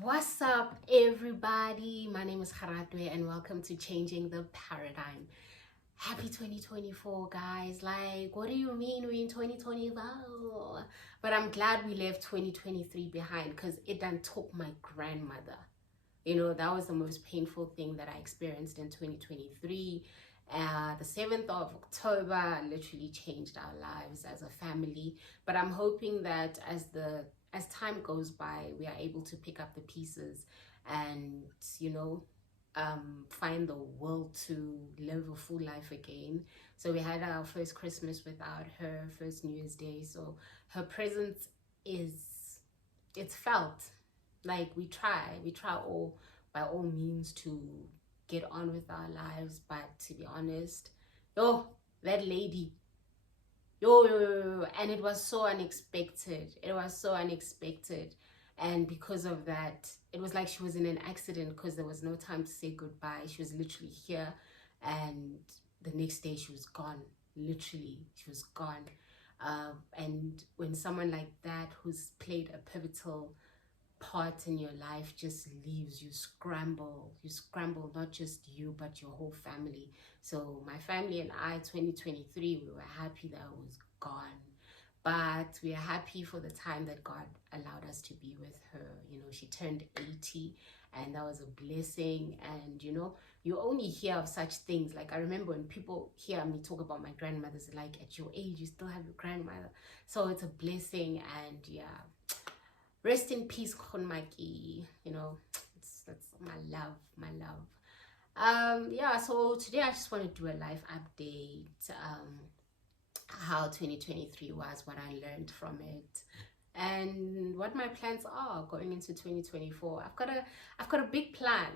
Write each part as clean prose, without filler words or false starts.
What's up, everybody? My name is Haratwe, and welcome to Changing the Paradigm. Happy 2024, guys. Like, what do you mean we're in 2024? But I'm glad we left 2023 behind because it done took my grandmother. That was the most painful thing that I experienced in 2023. The 7th of October literally changed our lives as a family. But I'm hoping that as time goes by, we are able to pick up the pieces and, find the will to live a full life again. So we had our first Christmas without her, first New Year's Day. So her presence it's felt. Like we try all by all means to get on with our lives, but to be honest, that lady, and it was so unexpected. And because of that, it was like she was in an accident because there was no time to say goodbye. She was literally here, and the next day she was gone. Literally, she was gone. And when someone like that, who's played a pivotal part in your life, just leaves, you scramble, not just you but your whole family. So my family and I, 2023, we were happy that it was gone, but we are happy for the time that God allowed us to be with her. She turned 80, and that was a blessing. And you only hear of such things. Like, I remember when people hear me talk about my grandmothers, like, at your age you still have your grandmother. So it's a blessing. And yeah, rest in peace, Khonmaki. That's my love. Yeah, so today I just want to do a life update, how 2023 was, what I learned from it, and what my plans are going into 2024. I've got a big plan.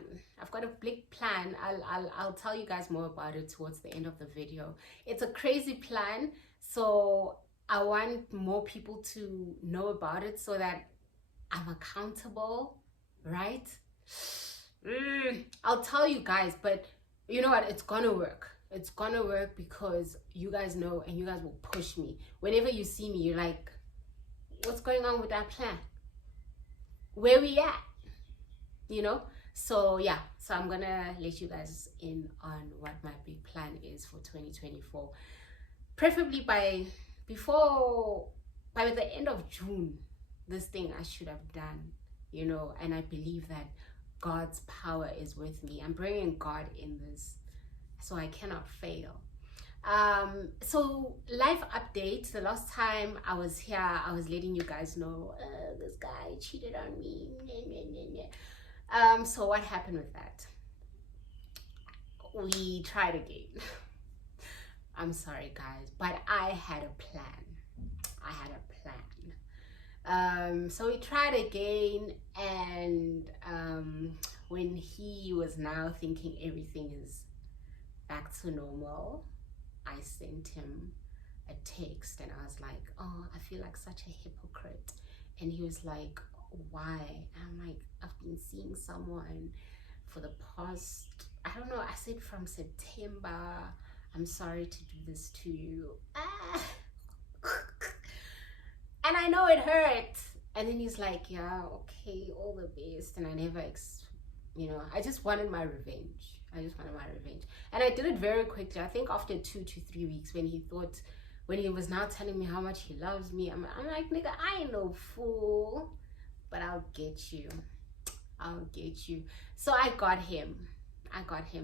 I'll tell you guys more about it towards the end of the video. It's a crazy plan, so I want more people to know about it so that I'm accountable, right? I'll tell you guys, but you know what? It's gonna work. It's gonna work because you guys know, and you guys will push me. Whenever you see me, you're like, what's going on with that plan? Where we at? So yeah, so I'm gonna let you guys in on what my big plan is for 2024. Preferably by the end of June, this thing I should have done, and I believe that God's power is with me. I'm bringing God in this, so I cannot fail. So life update. The last time I was here, I was letting you guys know, this guy cheated on me. So what happened with that? We tried again. I'm sorry, guys, but I had a plan. So we tried again, and when he was now thinking everything is back to normal, I sent him a text, and I was like, oh, I feel like such a hypocrite. And he was like, why? And I'm like, I've been seeing someone for the past, I don't know, I said from September. I'm sorry to do this to you. And I know it hurt. And then he's like, yeah, okay, all the best. And I never, I just wanted my revenge. And I did it very quickly. I think after 2 to 3 weeks, when he was now telling me how much he loves me, I'm like, nigga, I ain't no fool, but I'll get you. So I got him.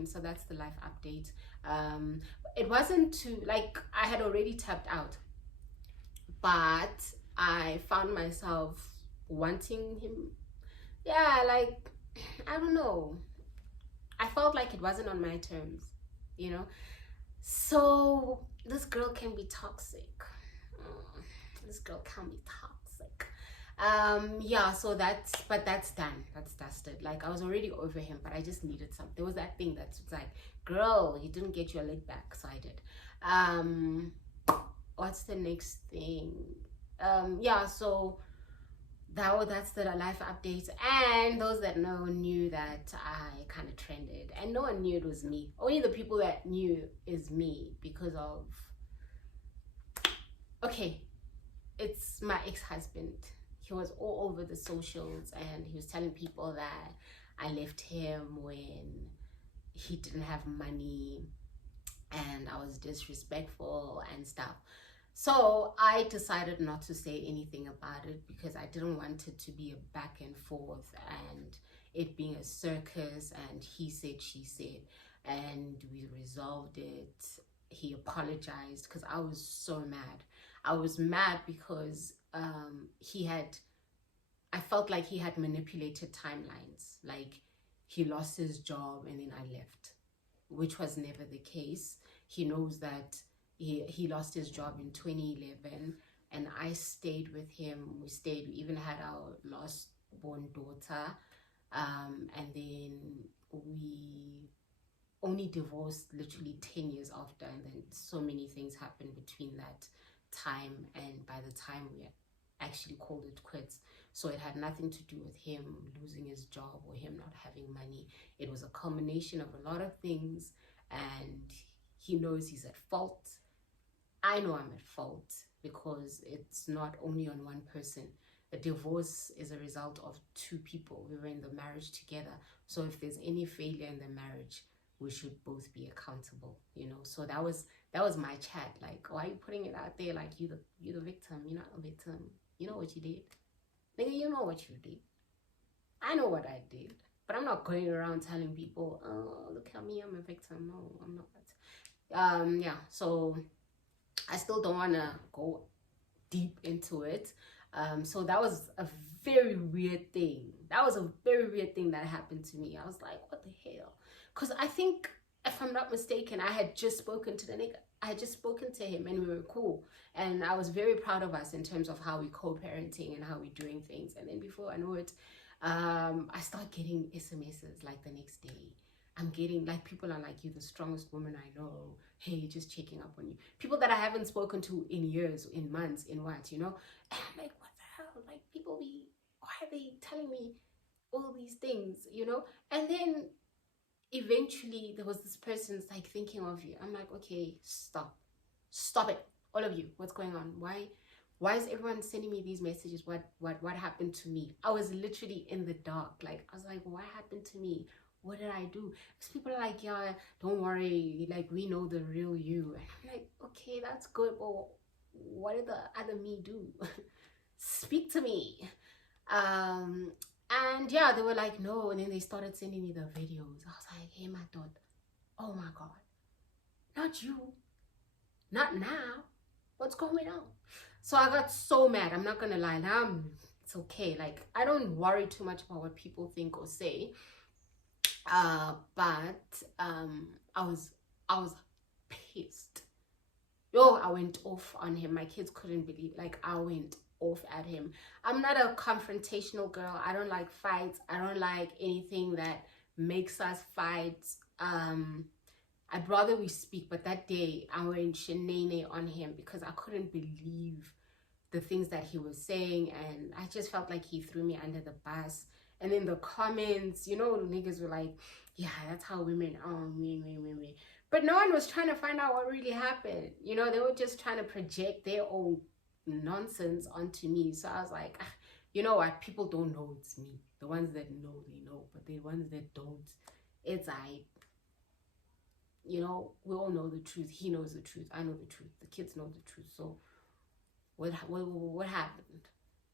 So that's the life update. It wasn't too, like, I had already tapped out, but I found myself wanting him. Yeah, like, I don't know. I felt like it wasn't on my terms, So this girl can be toxic. Yeah, so that's done. That's dusted. Like, I was already over him, but I just needed something. There was that thing that's like, girl, you didn't get your leg back, so I did. What's the next thing? Yeah, so that's the life update. And those that knew that I kind of trended, and no one knew it was me. Only the people that knew is me because of, okay, it's my ex-husband. he was all over the socials, and he was telling people that I left him when he didn't have money and I was disrespectful and stuff. So I decided not to say anything about it because I didn't want it to be a back and forth and it being a circus and he said, she said, and we resolved it. He apologized because I was so mad. I was mad because I felt like he had manipulated timelines. Like he lost his job and then I left, which was never the case. He knows that he lost his job in 2011 and I stayed with him. We even had our last born daughter, and then we only divorced literally 10 years after, and then so many things happened between that time, and by the time we actually called it quits. So it had nothing to do with him losing his job or him not having money. It was a combination of a lot of things, and he knows he's at fault. I know I'm at fault because it's not only on one person. A divorce is a result of two people. We were in the marriage together. So if there's any failure in the marriage, we should both be accountable, you know. So that was my chat. Like, why are you putting it out there like you the victim? You're not a victim. You know what you did. Nigga, you know what you did. I know what I did. But I'm not going around telling people, oh, look at me, I'm a victim. No, I'm not. Yeah, so I still don't want to go deep into it. So that was a very weird thing. That was a very weird thing that happened to me. I was like, what the hell? Because I think, if I'm not mistaken, I had just spoken to the nigga. I had just spoken to him and we were cool. And I was very proud of us in terms of how we co-parenting and how we're doing things. And then before I know it, I start getting SMSs like the next day. I'm getting like, people are like, you're the strongest woman I know. Hey, just checking up on you. People that I haven't spoken to in years, in months, in what, you know? And I'm like, what the hell? Like, why are they telling me all these things, you know? And then eventually there was this person's like thinking of you. I'm like, okay, stop it, all of you. What's going on? Why is everyone sending me these messages? What happened to me? I was literally in the dark. Like, I was like, what happened to me? What did I do? Because people are like, yeah, don't worry, like, we know the real you. And I'm like, okay, that's good, but what did the other me do? Speak to me. And yeah, they were like, no. And then they started sending me the videos. I was like, hey, my daughter, oh my God, not you, not now. What's going on? So I got so mad. I'm not gonna lie. Now it's okay. Like, I don't worry too much about what people think or say. But I was pissed. Yo, I went off on him. My kids couldn't believe. Like, I went off at him. I'm not a confrontational girl. I don't like fights. I don't like anything that makes us fight. I'd rather we speak. But that day, I went shenane on him because I couldn't believe the things that he was saying, and I just felt like he threw me under the bus. And then the comments, you know, niggas were like, yeah, that's how women are, me. But no one was trying to find out what really happened. You know, they were just trying to project their own nonsense onto me. So I was like, ah, you know what? People don't know it's me. The ones that know, they know. But the ones that don't, it's you know, we all know the truth. He knows the truth. I know the truth. The kids know the truth. So what happened?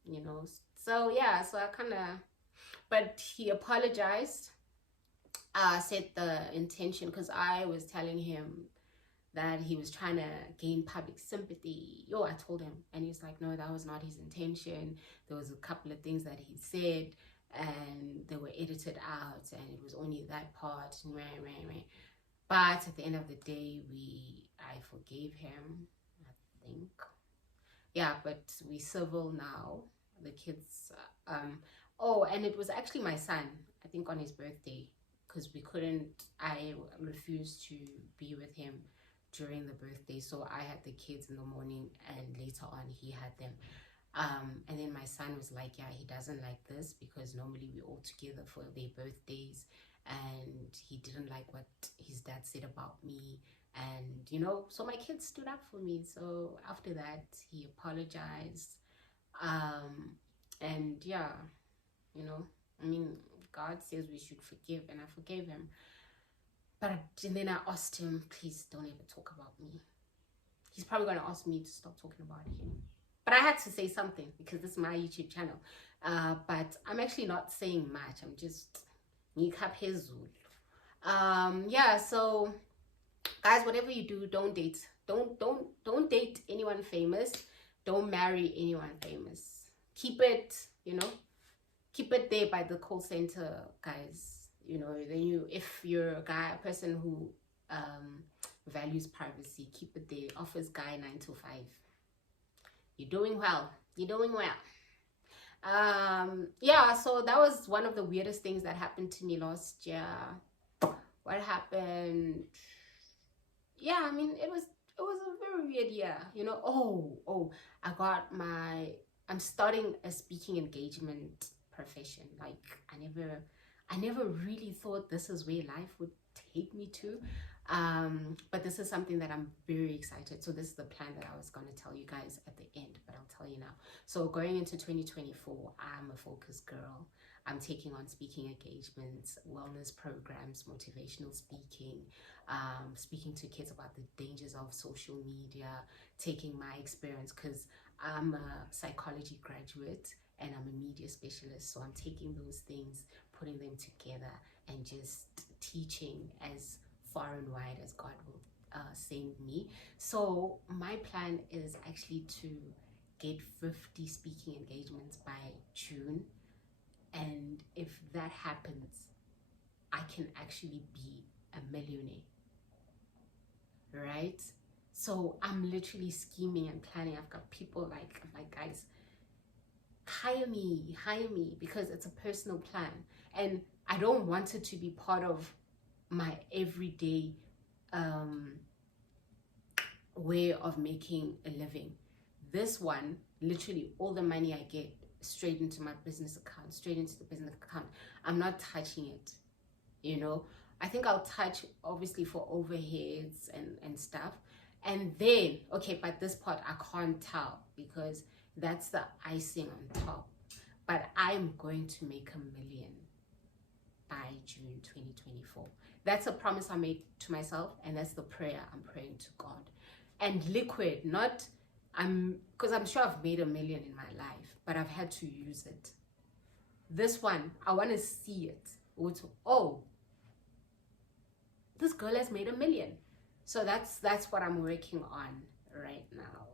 You know? So yeah, so I kind of... But he apologized, said the intention, because I was telling him that he was trying to gain public sympathy. Yo, I told him, and he's like, no, that was not his intention. There was a couple of things that he said, and they were edited out, and it was only that part. But at the end of the day, I forgave him, I think. Yeah, but we civil now. The kids... oh, and it was actually my son, I think on his birthday, because I refused to be with him during the birthday. So I had the kids in the morning and later on he had them. And then my son was like, yeah, he doesn't like this because normally we're all together for their birthdays. And he didn't like what his dad said about me. And, you know, so my kids stood up for me. So after that, he apologized. And yeah, you know, I mean, God says we should forgive, and I forgave him. But and then I asked him, please don't ever talk about me. He's probably going to ask me to stop talking about him. But I had to say something because this is my YouTube channel. But I'm actually not saying much. I'm just yeah, so guys, whatever you do, don't date. Don't date anyone famous. Don't marry anyone famous. Keep it, keep it there by the call center, guys. Then if you're a person who values privacy, keep it there. Offers guy 9 to 5. You're doing well. You're doing well. Yeah, so that was one of the weirdest things that happened to me last year. What happened? Yeah, I mean, it was a very weird year. I'm starting a speaking engagement profession. Like, I never really thought this is where life would take me to. But this is something that I'm very excited. So this is the plan that I was going to tell you guys at the end, but I'll tell you now. So going into 2024, I'm a focused girl. I'm taking on speaking engagements, wellness programs, motivational speaking, speaking to kids about the dangers of social media, taking my experience, because I'm a psychology graduate and I'm a media specialist. So I'm taking those things, putting them together, and just teaching as far and wide as God will send me. So my plan is actually to get 50 speaking engagements by June. And if that happens, I can actually be a millionaire, right? So I'm literally scheming and planning. I've got people I'm like, guys, hire me, because it's a personal plan. And I don't want it to be part of my everyday way of making a living. This one, literally all the money I get straight into my business account, straight into the business account. I'm not touching it, I think I'll touch obviously for overheads and stuff. And then, okay, but this part I can't tell because that's the icing on top. But I'm going to make $1 million by June 2024. That's a promise I made to myself, and that's the prayer I'm praying to God. And liquid, not because I'm sure I've made $1 million in my life, but I've had to use it. This one, I want to see it. Oh, this girl has made $1 million. So that's what I'm working on right now.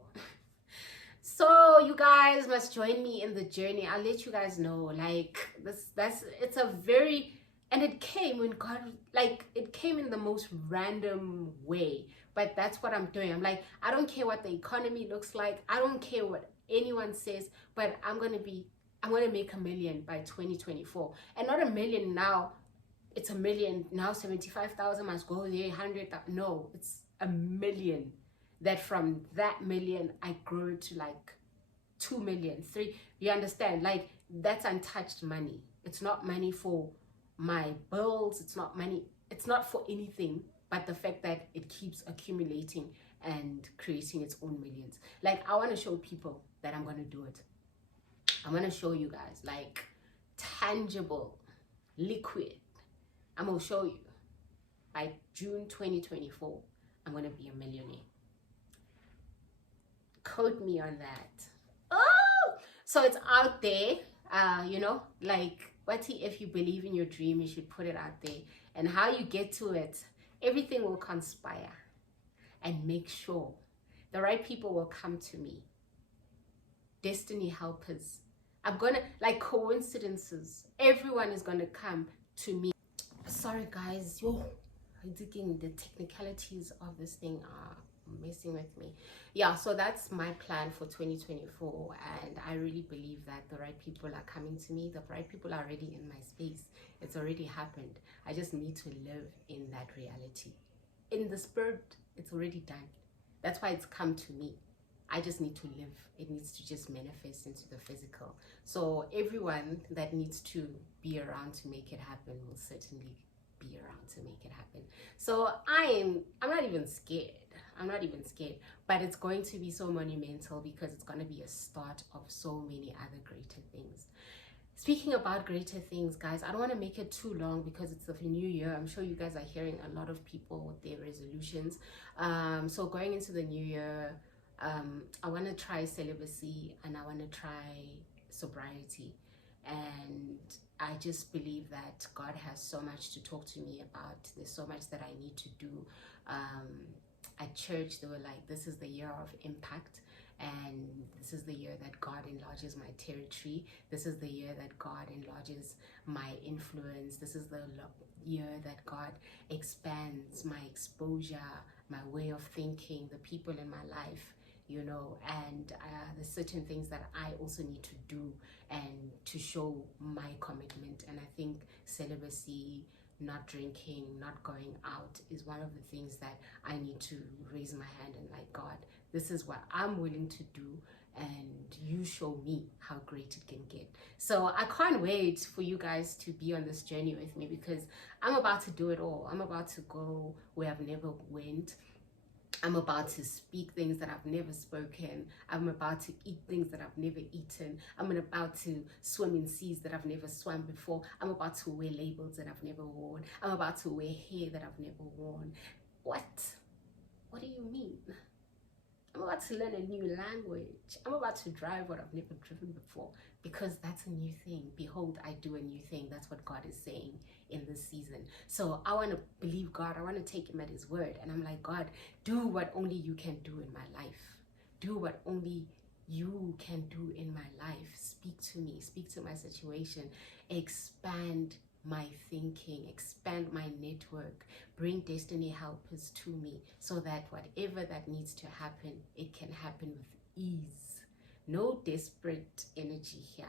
So you guys must join me in the journey. I'll let you guys know, it's a very, and it came when God, it came in the most random way. But that's what I'm doing. I'm like, I don't care what the economy looks like. I don't care what anyone says, but I'm going to make $1 million by 2024. And not $1 million now. It's $1 million now. 75,000 must go there. 100,000. No, it's $1 million. That from that $1 million, I grow to 2 million, 3. You understand? That's untouched money. It's not money for my bills. It's not money. It's not for anything but the fact that it keeps accumulating and creating its own millions. I want to show people that I'm going to do it. I'm going to show you guys, tangible, liquid. I'm going to show you. By June 2024, I'm going to be a millionaire. Quote me on that. Oh! So it's out there, if you believe in your dream, you should put it out there. And how you get to it, everything will conspire. And make sure the right people will come to me. Destiny helpers. I'm gonna, coincidences. Everyone is gonna come to me. Sorry guys, thinking the technicalities of this thing are messing with me. Yeah, so that's my plan for 2024, and I really believe that the right people are coming to me. The right people are already in my space. It's already happened. I just need to live in that reality. In the spirit, it's already done. That's why it's come to me. I just need to live. It needs to just manifest into the physical. So everyone that needs to be around to make it happen will certainly be around to make it happen. So I'm not even scared. I'm not even scared, but it's going to be so monumental because it's going to be a start of so many other greater things. Speaking about greater things, guys, I don't want to make it too long because it's the new year. I'm sure you guys are hearing a lot of people with their resolutions. So going into the new year, I want to try celibacy and I want to try sobriety. And I just believe that God has so much to talk to me about. There's so much that I need to do. At church, they were like, this is the year of impact. And this is the year that God enlarges my territory. This is the year that God enlarges my influence. This is the year that God expands my exposure, my way of thinking, the people in my life, you know, and there's certain things that I also need to do and to show my commitment. And I think celibacy, not drinking, not going out is one of the things that I need to raise my hand and like, God, this is what I'm willing to do, and you show me how great it can get. So I can't wait for you guys to be on this journey with me because I'm about to do it all. I'm about to go where I've never went. I'm about to speak things that I've never spoken. I'm about to eat things that I've never eaten. I'm about to swim in seas that I've never swum before. I'm about to wear labels that I've never worn. I'm about to wear hair that I've never worn. What? What do you mean? I'm about to learn a new language. I'm about to drive what I've never driven before because that's a new thing. Behold, I do a new thing. That's what God is saying in this season. So I want to believe God. I want to take him at his word. And I'm like, God, do what only you can do in my life. Do what only you can do in my life. Speak to me. Speak to my situation. Expand my thinking, expand my network, bring destiny helpers to me so that whatever that needs to happen, it can happen with ease. No desperate energy here,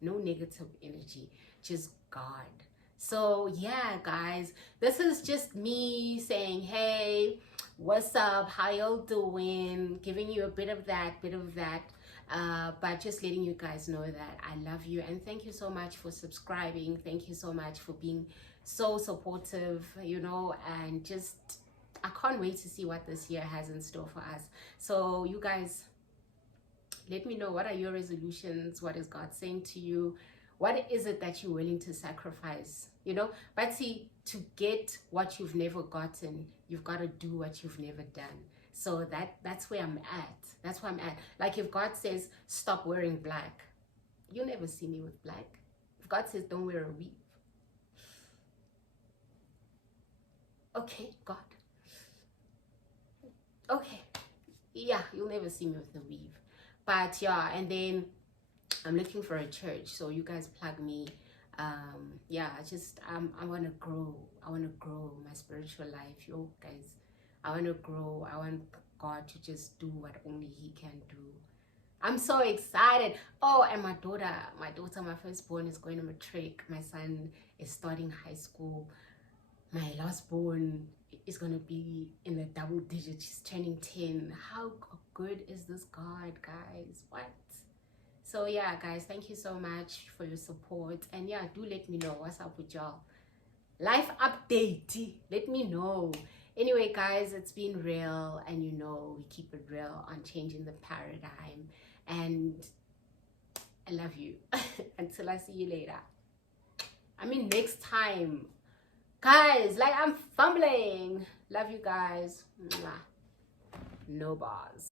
no negative energy, just God. So yeah, guys, this is just me saying, hey, what's up, how y'all doing, giving you a bit of that, but just letting you guys know that I love you and thank you so much for subscribing. Thank you so much for being so supportive, you know, and just I can't wait to see what this year has in store for us. So you guys, let me know, what are your resolutions? What is God saying to you? What is it that you're willing to sacrifice? You know, but see, to get what you've never gotten, you've got to do what you've never done. So that's where I'm at. That's where I'm at. Like if God says, stop wearing black, you'll never see me with black. If God says, don't wear a weave. Okay, God. Okay. Yeah, you'll never see me with a weave. But yeah, and then I'm looking for a church. So you guys plug me. Yeah, I want to grow. I want to grow my spiritual life. Yo, guys. I want to grow. I want God to just do what only he can do. I'm so excited. Oh, and my daughter, my firstborn is going to matric. My son is starting high school. My lastborn is going to be in the double digits. She's turning 10. How good is this God, guys? What? So yeah, guys, thank you so much for your support. And yeah, do let me know what's up with y'all. Life update. Let me know. Anyway, guys, it's been real, and you know we keep it real on changing the paradigm. And I love you. Until I see you later. I mean next time. Guys, like I'm fumbling. Love you guys. Mwah. No bars.